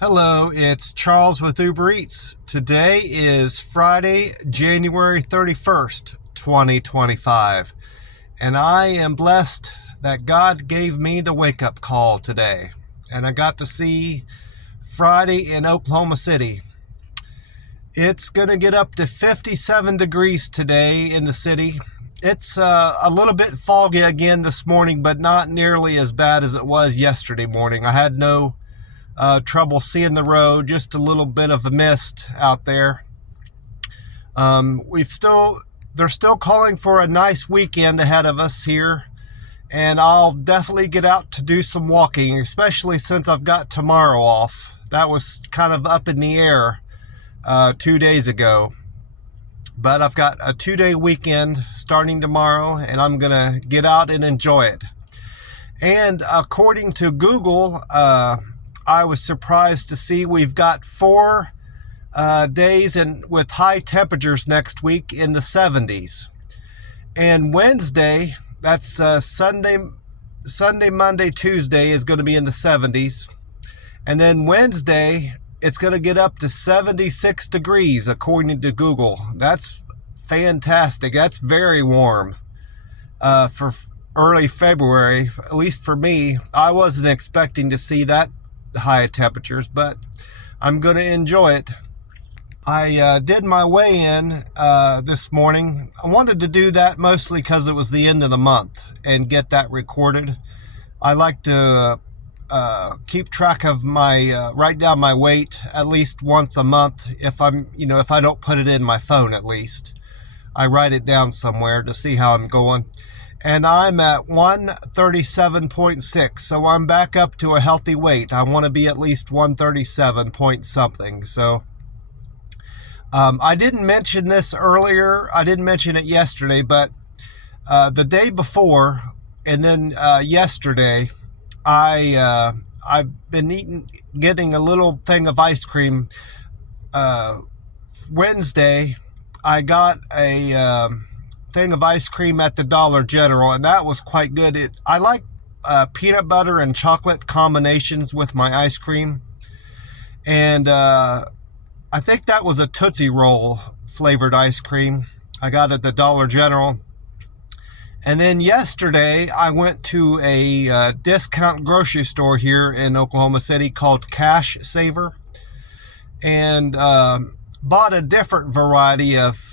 Hello, it's Charles with Uber Eats. Today is Friday, January 31st, 2025, and I am blessed that God gave me the wake-up call today, and I got to see Friday in Oklahoma City. It's going to get up to 57 degrees today in the city. It's a little bit foggy again this morning, but not nearly as bad as it was yesterday morning. I had no trouble seeing the road, just a little bit of a mist out there. They're still calling for a nice weekend ahead of us here, and I'll definitely get out to do some walking, especially since I've got tomorrow off. That was kind of up in the air 2 days ago, but I've got a 2-day weekend starting tomorrow, and I'm gonna get out and enjoy it. And according to Google, I was surprised to see we've got 4 days with high temperatures next week in the 70s. And Wednesday, that's Sunday, Monday, Tuesday is going to be in the 70s. And then Wednesday, it's going to get up to 76 degrees according to Google. That's fantastic. That's very warm for early February, at least for me. I wasn't expecting to see that high temperatures, but I'm going to enjoy it. I did my weigh-in this morning. I wanted to do that mostly because it was the end of the month and get that recorded. I like to keep track of write down my weight at least once a month. If I don't put it in my phone, at least I write it down somewhere to see how I'm going. And I'm at 137.6, so I'm back up to a healthy weight. I want to be at least 137 point something. So I didn't mention this earlier. I didn't mention it yesterday, but the day before and then yesterday, I've been getting a little thing of ice cream. Wednesday, I got a thing of ice cream at the Dollar General, and that was quite good. I like peanut butter and chocolate combinations with my ice cream, and I think that was a Tootsie Roll flavored ice cream I got at the Dollar General. And then yesterday I went to a discount grocery store here in Oklahoma City called Cash Saver, and bought a different variety of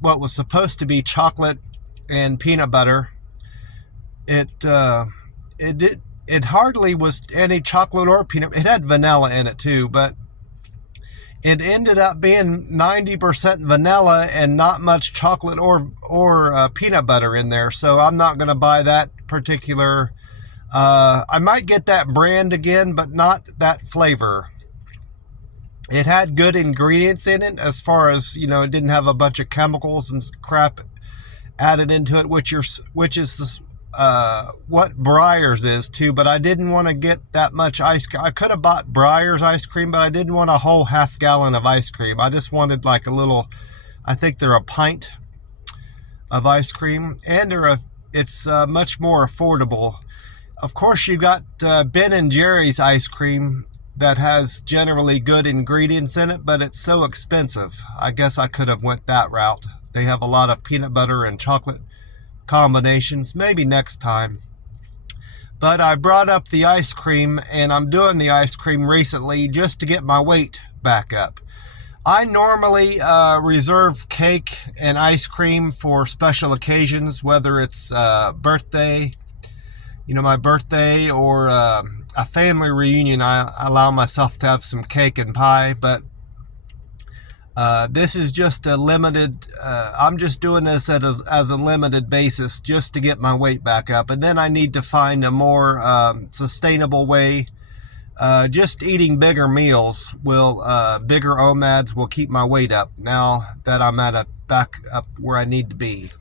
what was supposed to be chocolate and peanut butter. It hardly was any chocolate or peanut. It had vanilla in it too, but it ended up being 90% vanilla and not much chocolate or peanut butter in there. So I'm not going to buy that particular. I might get that brand again, but not that flavor. It had good ingredients in it, as far as, it didn't have a bunch of chemicals and crap added into it, which is what Breyers is too. But I didn't want to get that much ice cream. I could have bought Breyers ice cream, but I didn't want a whole half gallon of ice cream. I just wanted like a little, I think they're a pint of ice cream, and it's much more affordable. Of course, you got Ben and Jerry's ice cream that has generally good ingredients in it, but it's so expensive. I guess I could have went that route. They have a lot of peanut butter and chocolate combinations. Maybe next time. But I brought up the ice cream, and I'm doing the ice cream recently just to get my weight back up. I normally reserve cake and ice cream for special occasions, whether it's birthday, my birthday, or a family reunion. I allow myself to have some cake and pie, but this is just a limited, I'm just doing this as a limited basis just to get my weight back up. And then I need to find a more sustainable way. Just eating bigger meals bigger OMADs will keep my weight up now that I'm back up where I need to be.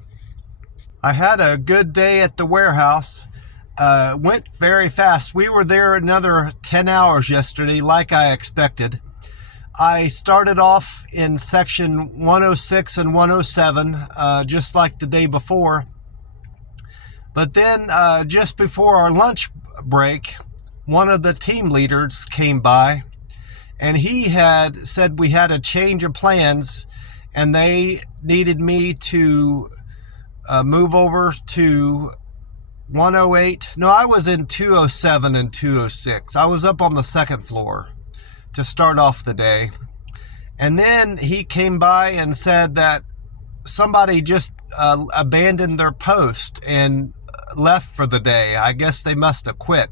I had a good day at the warehouse. Went very fast. We were there another 10 hours yesterday, like I expected. I started off in section 106 and 107, just like the day before. But then just before our lunch break, one of the team leaders came by and he had said we had a change of plans, and they needed me to move over to 108. No, I was in 207 and 206. I was up on the second floor to start off the day. And then he came by and said that somebody just abandoned their post and left for the day. I guess they must have quit.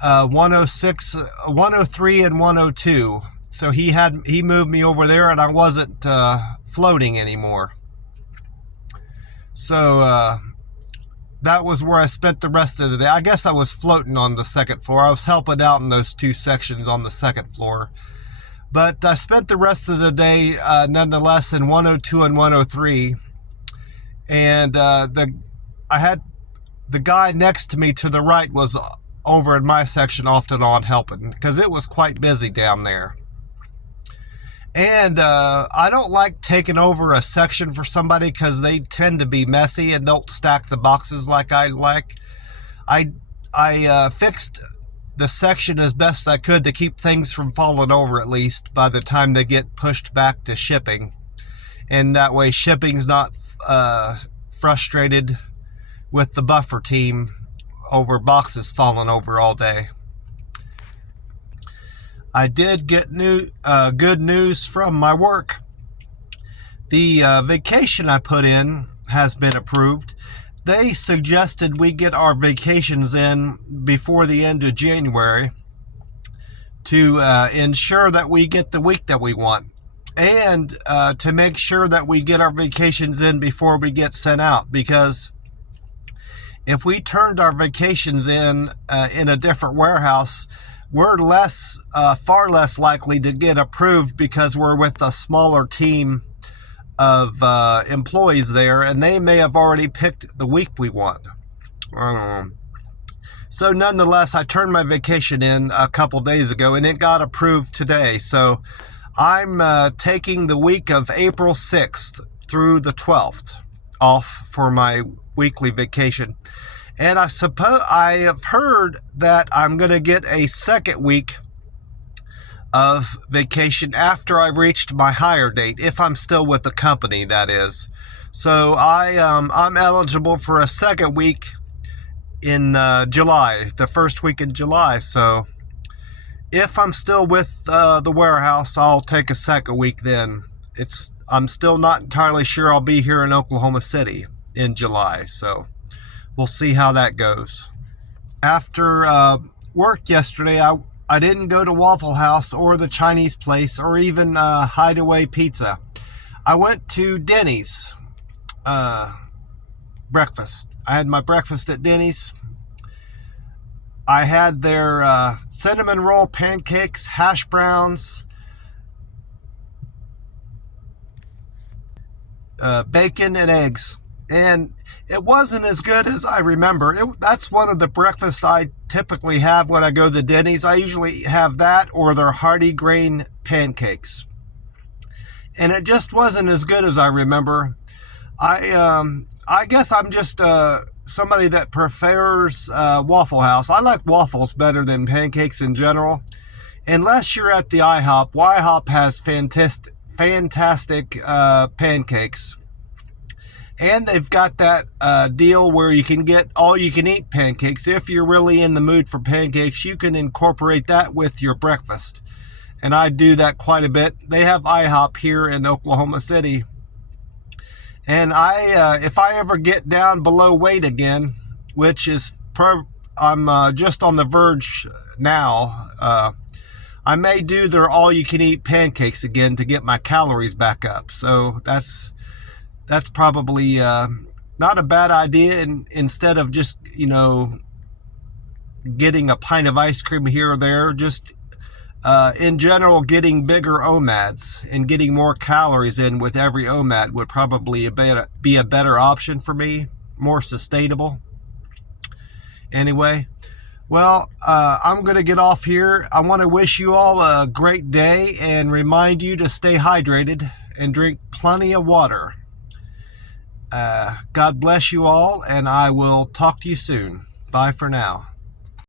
106, 103 and 102. So he moved me over there, and I wasn't floating anymore. So that was where I spent the rest of the day. I guess I was floating on the second floor. I was helping out in those two sections on the second floor. But I spent the rest of the day nonetheless in 102 and 103. And I had the guy next to me to the right was over in my section off and on helping, because it was quite busy down there. And I don't like taking over a section for somebody because they tend to be messy and don't stack the boxes like I like. I fixed the section as best I could to keep things from falling over, at least by the time they get pushed back to shipping. And that way shipping's not frustrated with the buffer team over boxes falling over all day. I did get good news from my work. The vacation I put in has been approved. They suggested we get our vacations in before the end of January to ensure that we get the week that we want, and to make sure that we get our vacations in before we get sent out, because if we turned our vacations in a different warehouse, we're far less likely to get approved because we're with a smaller team of employees there, and they may have already picked the week we want. I don't know. So nonetheless, I turned my vacation in a couple days ago, and it got approved today. So I'm taking the week of April 6th through the 12th off for my weekly vacation. And I have heard that I'm going to get a second week of vacation after I've reached my hire date, if I'm still with the company, that is. So I'm eligible for a second week in July, the first week in July. So if I'm still with the warehouse, I'll take a second week then. I'm still not entirely sure I'll be here in Oklahoma City in July, so we'll see how that goes. After work yesterday, I didn't go to Waffle House or the Chinese place or even Hideaway Pizza. I went to Denny's breakfast. I had my breakfast at Denny's. I had their cinnamon roll pancakes, hash browns, bacon and eggs. And it wasn't as good as I remember. That's one of the breakfasts I typically have when I go to Denny's. I usually have that or their hearty grain pancakes. And it just wasn't as good as I remember. I guess I'm just somebody that prefers Waffle House. I like waffles better than pancakes in general. Unless you're at the IHOP. IHOP has fantastic pancakes. And they've got that deal where you can get all-you-can-eat pancakes. If you're really in the mood for pancakes, you can incorporate that with your breakfast. And I do that quite a bit. They have IHOP here in Oklahoma City. And if I ever get down below weight again, which is I'm just on the verge now, I may do their all-you-can-eat pancakes again to get my calories back up. So that's probably not a bad idea. And instead of just, getting a pint of ice cream here or there, just in general, getting bigger OMADs and getting more calories in with every OMAD would probably be a better option for me, more sustainable. Anyway, well, I'm going to get off here. I want to wish you all a great day and remind you to stay hydrated and drink plenty of water. God bless you all, and I will talk to you soon. Bye for now.